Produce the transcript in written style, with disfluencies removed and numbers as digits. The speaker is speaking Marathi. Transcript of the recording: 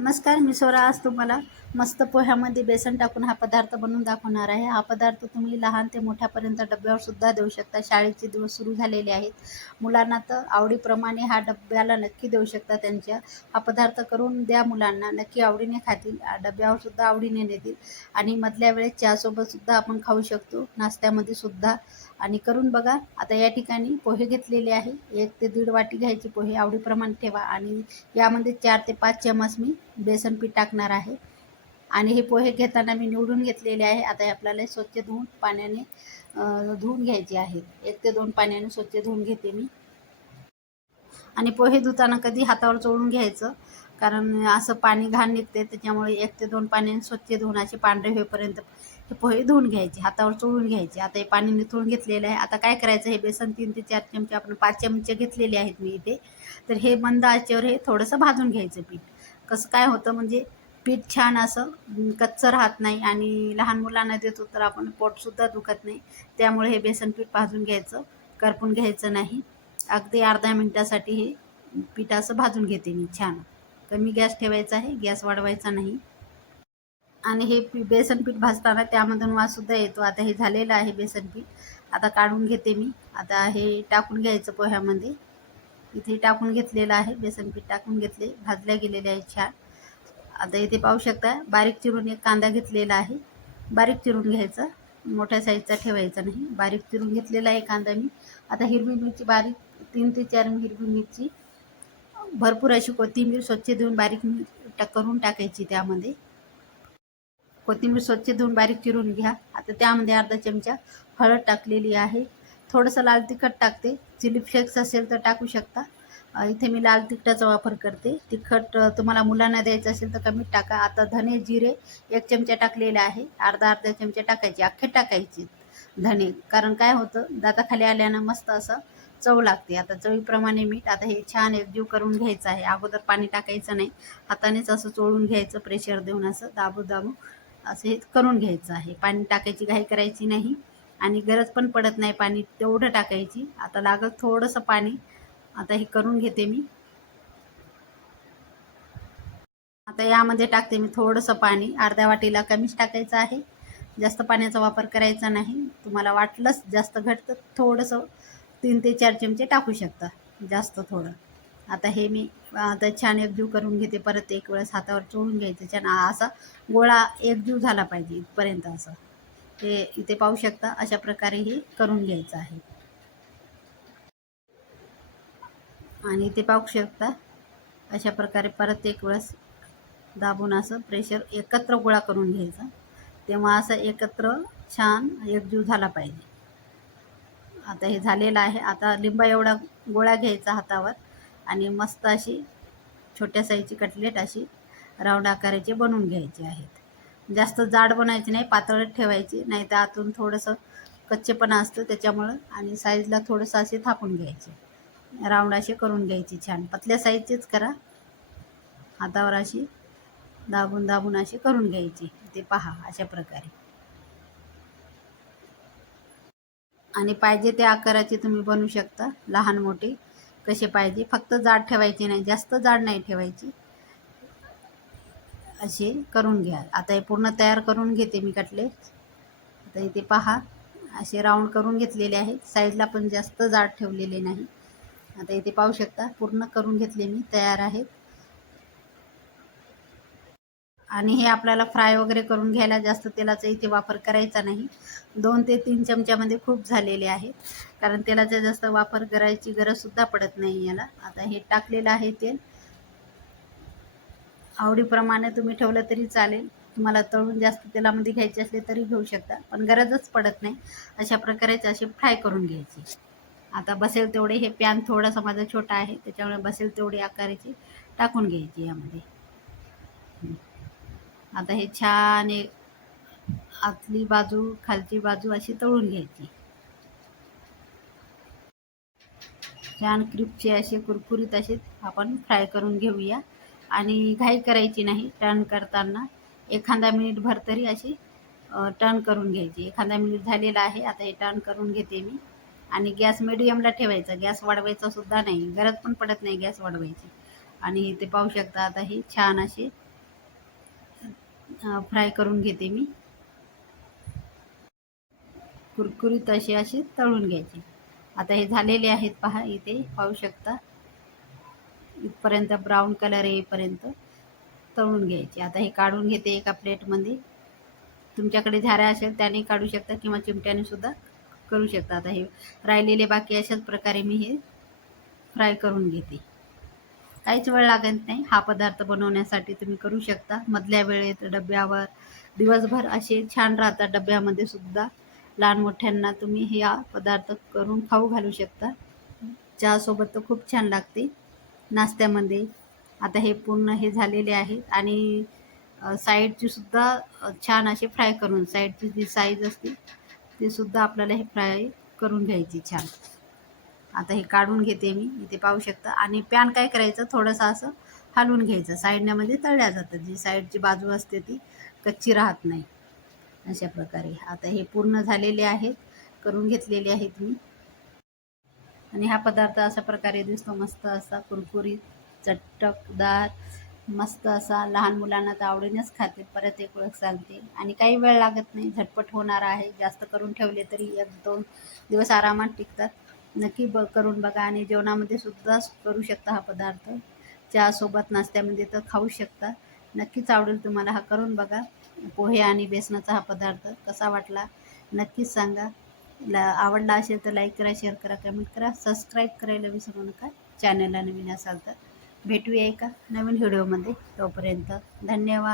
नमस्कार, मी स्वरा. आज तुम्हाला मस्त पोह्यामध्ये बेसन टाकून हा पदार्थ बनवून दाखवणार आहे. हा पदार्थ तुम्ही लहान ते मोठ्यापर्यंत डब्यावर सुद्धा देऊ शकता. शाळेचे दिवस सुरू झालेले आहेत. मुलांना तर आवडीप्रमाणे हा डब्याला नक्की देऊ शकता त्यांच्या. हा पदार्थ करून द्या मुलांना, नक्की आवडीने खातील. डब्यावर सुद्धा आवडीने नेतील आणि मधल्या वेळेस चहासोबत सुद्धा आपण खाऊ शकतो, नाश्त्यामध्ये सुद्धा. आणि करून बघा. आता या ठिकाणी पोहे घेतलेले आहे. 1 ते 1.5 वाटी घ्यायचे पोहे, आवडीप्रमाणे ठेवा. आणि यामध्ये 4 ते 5 चमच मी बेसन पीठ टाकणार आहे. आणि हे पोहे घेताना मी निवडून घेतलेले आहे. आता हे आपल्याला स्वच्छ धुवून पाण्याने धुवून घ्यायचे आहेत. 1 ते 2 पाण्याने स्वच्छ धुवून घेते मी. आणि पोहे धुताना कधी हातावर चोळून घ्यायचं, कारण असं पाणी घाण निघते. त्याच्यामुळे 1 ते 2 पाण्याने स्वच्छ धुवून असे पांढरे होईपर्यंत हे पोहे धुवून घ्यायचे, हातावर चोळून घ्यायचे. आता हे पाणी निथळून घेतलेलं आहे. आता काय करायचं, हे बेसन 3 ते 4 चमचे, आपण 5 चमचे घेतलेले आहेत मी इथे. तर हे मंद आचेवर हे थोडंसं भाजून घ्यायचं पीठ. कसं काय होतं, म्हणजे पीठ छान असं कच्चं राहत नाही. आणि लहान मुलांना देतो तर आपण पोटसुद्धा दुखत नाही. त्यामुळे हे बेसन पीठ भाजून घ्यायचं, करपून घ्यायचं नाही. अगदी अर्ध्या मिनटासाठी हे पीठ असं भाजून घेते मी छान. कमी गॅस ठेवायचा आहे, गॅस वाढवायचा नाही. आणि हे बेसन पीठ भाजताना त्यामधून वाससुद्धा येतो. आता हे झालेलं आहे बेसन पीठ. आता काढून घेते मी. आता हे टाकून घ्यायचं पोह्यामध्ये. इथे टाकून घेतलेलं आहे, बेसन पीठ टाकून घेतले, भाजल्या गेलेले आहे छान. आता इथे पाहू शकता, बारीक चिरून एक कांदा घेतलेला आहे. बारीक चिरून घ्यायचा, मोठ्या साईजचा ठेवायचा नाही. बारीक चिरून घेतलेला आहे कांदा मी. आता हिरवी मिरची बारीक 3 ते 4 हिरवी मिरची, भरपूर अशी कोथिंबीर स्वच्छ धुवून बारीक करून टाकायची त्यामध्ये. कोथिंबीर स्वच्छ धुवून बारीक चिरून घ्या. आता त्यामध्ये अर्धा चमचा हळद टाकलेली आहे. थोडंसं लाल तिखट टाकते. चिली फ्लेक्स असेल तर टाकू शकता. इथे मी लाल तिखटाचा वापर करते. तिखट तुम्हाला मुलांना द्यायचं असेल तर कमी टाका. आता धने जिरे 1 चमचा टाकलेले आहे. अर्धा चमचा टाकायचे, अख्खे टाकायचे धने. कारण काय होतं, दाताखाली आल्यानं मस्त असं चव लागते. आता चवीप्रमाणे मीठ. आता हे छान एकजीव करून घ्यायचं आहे. अगोदर पाणी टाकायचं नाही, हातानेच असं चोळून घ्यायचं, प्रेशर देऊन असं दाबू दाबू असं हे करून घ्यायचं आहे. पाणी टाकायची घाई करायची नाही आणि गरज पण पडत नाही पाणी तेवढं टाकायची. आता लागत थोडंसं पाणी. आता हे करून घेते मी. आता यामध्ये टाकते मी थोडंसं पाणी. अर्ध्या वाटीला कमीच टाकायचं आहे, जास्त पाण्याचा वापर करायचा नाही. तुम्हाला वाटलंच जास्त घट तर थोडंसं 3 ते 4 चमचे टाकू शकता, जास्त थोडं. आता हे मी आता छान एकजीव करून घेते. परत एक वेळेस हातावर चोळून घ्यायचं छान. असा गोळा एकजीव झाला पाहिजे इथपर्यंत असं. हे इथे पाहू शकता, अशा प्रकारे हे करून घ्यायचं आहे. आणि इथे पाहू शकता, अशा प्रकारे परत एक वेळेस दाबून असं प्रेशर एकत्र गोळा करून घ्यायचा. तेव्हा असं एकत्र छान एकजीव झाला पाहिजे. आता हे झालेलं आहे. आता लिंबा एवढा गोळा घ्यायचा हातावर आणि मस्त अशी छोट्या साईजची कटलेट अशी राऊंड आकाराचे बनवून घ्यायचे आहेत. जास्त जाड बनायचे नाही, पातळच ठेवायची, नाही तर आतून थोडंसं कच्चेपणा असतं त्याच्यामुळं. आणि साईजला थोडंसं असे थापून घ्यायचे, राऊंड असे करून घ्यायचे छान. पतल्या साईजचेच करा. हातावर अशी दाबून दाबून असे करून घ्यायचे. ते पहा अशा प्रकारे. आणि पाहिजे त्या आकाराचे तुम्ही बनवू शकता, लहान मोठे कसे पाहिजे. फक्त जाड ठेवायचे नाही, जास्त जाड नाही ठेवायची. असे करून घ्या. आता हे पूर्ण तयार करून घेते मी कटलेट. आता इथे पहा, असे राऊंड करून घेतलेले आहेत. साईजला पण जास्त जाड ठेवलेले नाही. आता इथे पाहू शकता, पूर्ण करून घेतले मी, तयार आहेत. आणि हे आपल्याला फ्राय वगैरे करून घ्यायला जास्त तेलाचा इथे वापर करायचा नाही. 2 ते 3 चमच्यामध्ये खूप झालेले आहे, कारण तेलाचा जास्त वापर करायची गरजसुद्धा पडत नाही याला. आता हे टाकलेलं आहे तेल. आवडीप्रमाणे तुम्ही ठेवलं तरी चालेल. तुम्हाला तळून जास्त तेलामध्ये घ्यायचे असले तरी घेऊ शकता, पण गरजच पडत नाही. अशा प्रकारेच असे फ्राय करून घ्यायचे. आता बसेल तेवढे, हे पॅन थोडासा माझा छोटा आहे त्याच्यामुळे बसेल तेवढे आकाराचे टाकून घ्यायचे यामध्ये. आता हे छान आतली बाजू खालची बाजू अशी तळून घ्यायची. छान क्रिस्पी असे कुरकुरीत असे आपण फ्राय करून घेऊया. आणि घाई करायची नाही टर्न करताना. एखादा मिनिटभर तरी अशी टर्न करून घ्यायची. एखादा मिनिट झालेला आहे. आता हे टर्न करून घेते मी. आणि गॅस मिडियमला ठेवायचा, गॅस वाढवायचा सुद्धा नाही, गरज पण पडत नाही गॅस वाढवायची. आणि ते पाहू शकता, आता हे छान असे फ्राय करून घेते मी. कुरकुरीत असे तळून घ्यायचे. आता हे झालेले आहेत पहा, इथे पाहू शकता. इथपर्यंत ब्राऊन कलर येईपर्यंत तळून घ्यायचे. आता हे काढून घेते एका प्लेटमध्ये. तुमच्याकडे झाऱ्या असेल त्याने काढू शकता किंवा चिमट्याने सुद्धा करू शकता. आता हे राहिलेले बाकी अशाच प्रकारे मी हे फ्राय करून घेते. काहीच वेळ लागत नाही हा पदार्थ बनवण्यासाठी. तुम्ही करू शकता मधल्या वेळेत डब्यावर. दिवसभर असे छान राहतात डब्यामध्ये सुद्धा. लहान मोठ्यांना तुम्ही हे हा पदार्थ करून खाऊ घालू शकता. चहासोबत तर खूप छान लागते नाश्त्यामध्ये. आता हे पूर्ण हे झालेले आहेत आणि साईडची सुद्धा छान असे फ्राय करून, साईडची जी साईज असते ते सुद्धा आपल्याला हे फ्राय करून घ्यायची छान. आता हे काढून घेते मी, इथे पाहू शकता. आणि पॅन काय करायचं, थोडंसं असं हलवून घ्यायचं. साईडण्यामध्ये तळल्या जातं. जी साईडची बाजू असते ती कच्ची राहत नाही, अशा प्रकारे. आता हे पूर्ण झालेले आहेत, करून घेतलेले आहेत मी. आणि हा पदार्थ अशा प्रकारे दिसतो, मस्त असा कुरकुरीत, चटकदार, मस्त असा. लहान मुलांना तर आवडीनेच खाते. परत एक वेळ सांगते, आणि काही वेळ लागत नाही, झटपट होणार आहे. जास्त करून ठेवले तरी 1-2 दिवस आरामात टिकतात. नक्की करून बघा. आणि जेवणामध्ये सुद्धा करू शकता हा पदार्थ. चहासोबत, नाश्त्यामध्ये तर खाऊ शकता. नक्कीच आवडेल तुम्हाला, हा करून बघा. पोहे आणि बेसनाचा हा पदार्थ कसा वाटला नक्कीच सांगा. आवडला असेल तर लाईक करा, शेअर करा, कमेंट करा, सबस्क्राईब करायला विसरू नका चॅनलला नवीन असाल तर. भेटूया एका नवीन व्हिडिओमध्ये. तोपर्यंत धन्यवाद.